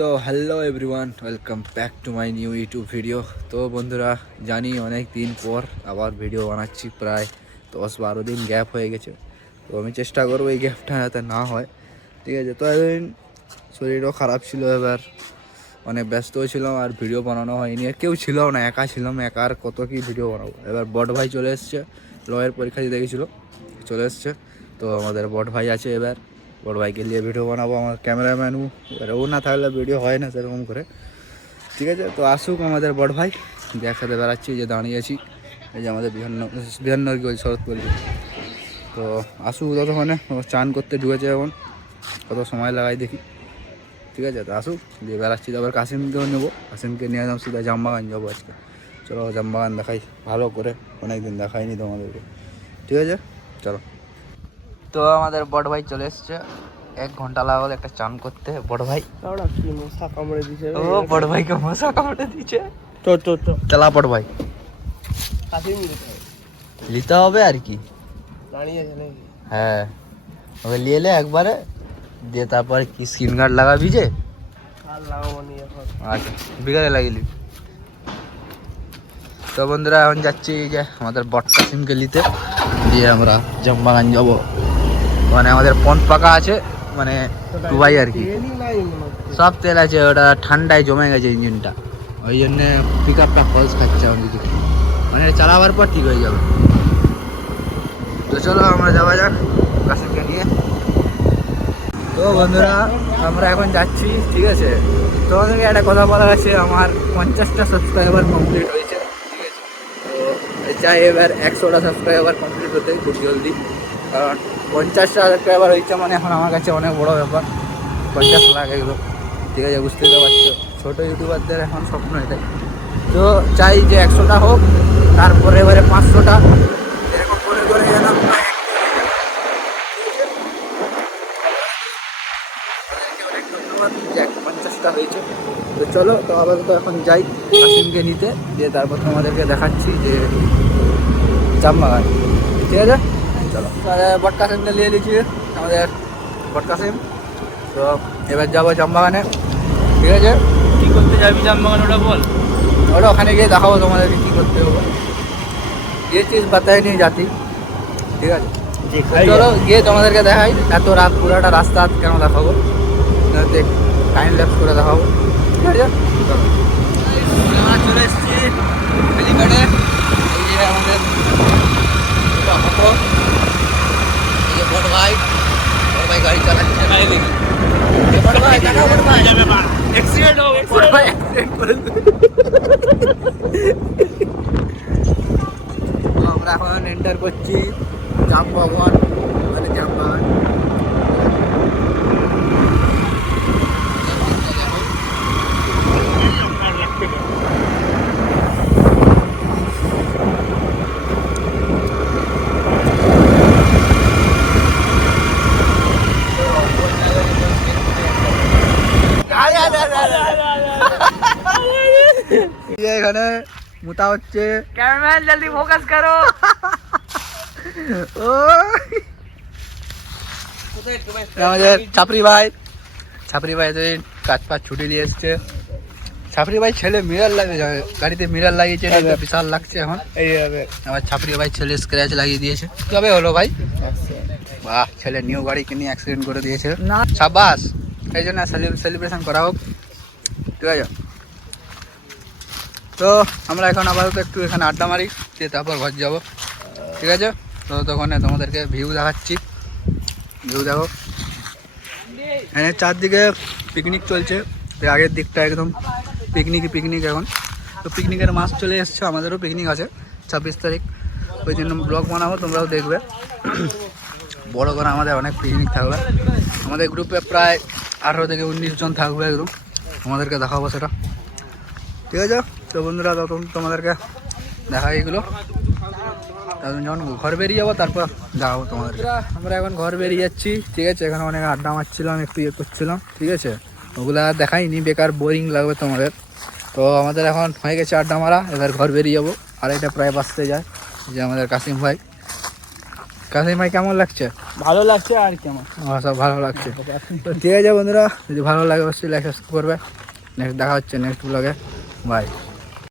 So hello everyone, welcome back to my new YouTube video. তো বন্ধুরা, জানি অনেক দিন পর আবার ভিডিও বানাচ্ছি, প্রায় 10-12 দিন গ্যাপ হয়ে গেছে। তো আমি চেষ্টা করবো এই গ্যাপটা যাতে না হয়, ঠিক আছে। তো এতদিন শরীরও খারাপ ছিল, এবার অনেক ব্যস্ত ছিলাম আর ভিডিও বানানো হয়নি, আর কেউ ছিল না, একা ছিলাম, একা আর কত কি ভিডিও বানাবো। এবার বড় ভাই চলে এসছে, লয়ের পরীক্ষা দিতে গেছিলো, চলে এসছে। তো আমাদের বড় ভাই আছে, এবার বড় ভাইকে নিয়ে ভিডিও বানাবো। আমার ক্যামেরাম্যানও এবার ও না থাকলে ভিডিও হয় না সেরকম করে, ঠিক আছে। তো আসুক আমাদের বড় ভাই, একসাথে বেড়াচ্ছি, যে দাঁড়িয়েছি এই যে আমাদের বিহান্ন কি বলছি, শরৎ বলছি। তো আসুক, ততক্ষণে ও চান করতে ঢুকেছে, এখন কত সময় লাগাই দেখি, ঠিক আছে। তো আসুক, দিয়ে বেড়াচ্ছি। তারপর কাসিমকেও নেবো, কাসিমকে নিয়ে যাবো সিধা জামবাগান যাবো আজকে। চলো জামবাগান দেখাই ভালো করে, অনেকদিন দেখাইনি তোমাদেরকে, ঠিক আছে, চলো। তো আমাদের বড় ভাই চলে এসছে, 1 ঘন্টা লাগলো একটা চান করতে। বড় ভাই মশা কামড়ে দিছে, ও বড় ভাইকে মশা কামড়ে দিচ্ছে। চলা বড় ভাই, নিতে হবে আর কি, হ্যাঁ ওকে নিয়ে এলে একবারে, দিয়ে তারপরে কি স্ক্রিন গার্ড লাগাবি যে, আচ্ছা বিকালে লাগিলি। তো বন্ধুরা, এখন যাচ্ছি যে আমাদের বট কাসিমকে নিতে, দিয়ে আমরা জামবাগান যাবো। মানে আমাদের পন্থ পাকা আছে, মানে ডুবাই আর কি, সব তেল আছে, ওটা ঠান্ডায় জমে গেছে ইঞ্জিনটা, ওই জন্যে পিক আপটা ফলস খাচ্ছে এখন কিছু, মানে চালাবার পর ঠিক হয়ে যাবে। তো চলো আমরা যাওয়া যাক কাসিমকে নিয়ে। তো বন্ধুরা, আমরা এখন যাচ্ছি, ঠিক আছে। তোমাদেরকে একটা কথা বলা আছে, আমার 50টা সাবস্ক্রাইবার কমপ্লিট হয়েছে, ঠিক আছে। তো চাই এবার 100টা সাবস্ক্রাইবার কমপ্লিট হতে খুব জলদি, কারণ 50টা সাবস্ক্রাইবার হয়েছে মানে এখন আমার কাছে অনেক বড় ব্যাপার, 50 লাখ এগুলো, ঠিক আছে, বুঝতে তো পারছো। ছোটো ইউটিউবারদের এখন স্বপ্ন এটাই। তো চাই যে 100টা হোক, তারপরে এবারে 500টা, এরকম করে করে যেন 50টা হয়েছে। তো চলো, তো আপাতত এখন যাই কাসিমকে নিতে, দিয়ে তারপর তোমাদেরকে দেখাচ্ছি যে জামবাগান, ঠিক আছে। চলো, বট কাসিমকে নিয়ে নিচ্ছি, আমাদের বট কাসিম। তো এবার যাবো জামবাগানে, ঠিক আছে। কি করতে যাবি জামবাগান ওটা বল। ওটা ওখানে গিয়ে দেখাবো তোমাদেরকে কী করতে হবে, ये चीज़ बताई नहीं जाती, ঠিক আছে। চলো গিয়ে তোমাদেরকে দেখাই, এত রাত পুরাটা রাস্তা কেন দেখাবো, টাইম ল্যাপস করে দেখাবো, ঠিক আছে। চলো, আমরা চলে এসেছি হেলিপ্যাডে, এই যে আমাদের অটো, এই যে বড় ভাই গাড়ি চালাচ্ছে, গাড়ি দেখি বড় ভাই, টাকা বড় ভাই, অ্যাক্সিডেন্ট হবে, বড় ভাই অ্যাক্সিডেন্ট করে আমরা এখন এন্টার করছি জামবাগান, মানে জামবাগান। এখানে মোতা হচ্ছে, ক্যামেরাম্যান জলদি ফোকাস করো। আমাদের ছাপরি ভাই এতদিন কাজ পাঁচ ছুটি নিয়ে এসছে। ছাপরি ভাই ছেলে মিরার লাগিয়ে, গাড়িতে মিরার লাগিয়েছে, বিশাল লাগছে এখন। এইভাবে আমার ছাপরি ভাই ছেলে স্ক্র্যাচ লাগিয়ে দিয়েছে। কবে হলো ভাই? বাহ, ছেলে নিউ গাড়ি কিনে অ্যাক্সিডেন্ট করে দিয়েছে না, সাবাস। এই জন্য সেলিব্রেশন করা হোক, ঠিক আছে। তো আমরা এখন আপাতত একটু এখানে আড্ডা মারি, দিয়ে তারপর ঘর যাবো, ঠিক আছে। তো তখন তোমাদেরকে ভিউ দেখাচ্ছি, ভিউ দেখো, এখানে চারদিকে পিকনিক চলছে, আগের দিকটা একদম পিকনিক এখন। তো পিকনিকের মাস চলে এসছে, আমাদেরও পিকনিক আছে 26 তারিখ, ওই জন্য ব্লগ বানাবো, তোমরাও দেখবে। বড় করে আমাদের অনেক পিকনিক থাকবে, আমাদের গ্রুপে প্রায় 18 থেকে 19 জন থাকবে একদম, তোমাদেরকে দেখাবো সেটা, ঠিক আছে। তো বন্ধুরা, তখন তোমাদেরকে দেখা এগুলো, তখন যখন ঘর বেরিয়ে যাবো তারপর দেখাবো তোমাদেরকে। আমরা এখন ঘর বেরিয়ে যাচ্ছি, ঠিক আছে। এখানে অনেক আড্ডা মারছিলাম, একটু ইয়ে করছিলাম, ঠিক আছে। ওগুলো আর দেখাইনি, বেকার বোরিং লাগবে তোমাদের। তো আমাদের এখন হয়ে গেছে আড্ডা মারা, এবার ঘর বেরিয়ে যাবো, আর এটা প্রায় বাঁচতে যায়, যে আমাদের কাসিম ভাই, কাশিম ভাই কেমন লাগছে? ভালো লাগছে আর কেমন। আমার সব ভালো লাগছে। তো ঠিক আছে বন্ধুরা, যদি ভালো লাগে অবশ্যই লাইক সাবস্ক্রাইব করবে। নেক্সট দেখা হচ্ছে নেক্সট ব্লগে। বাই।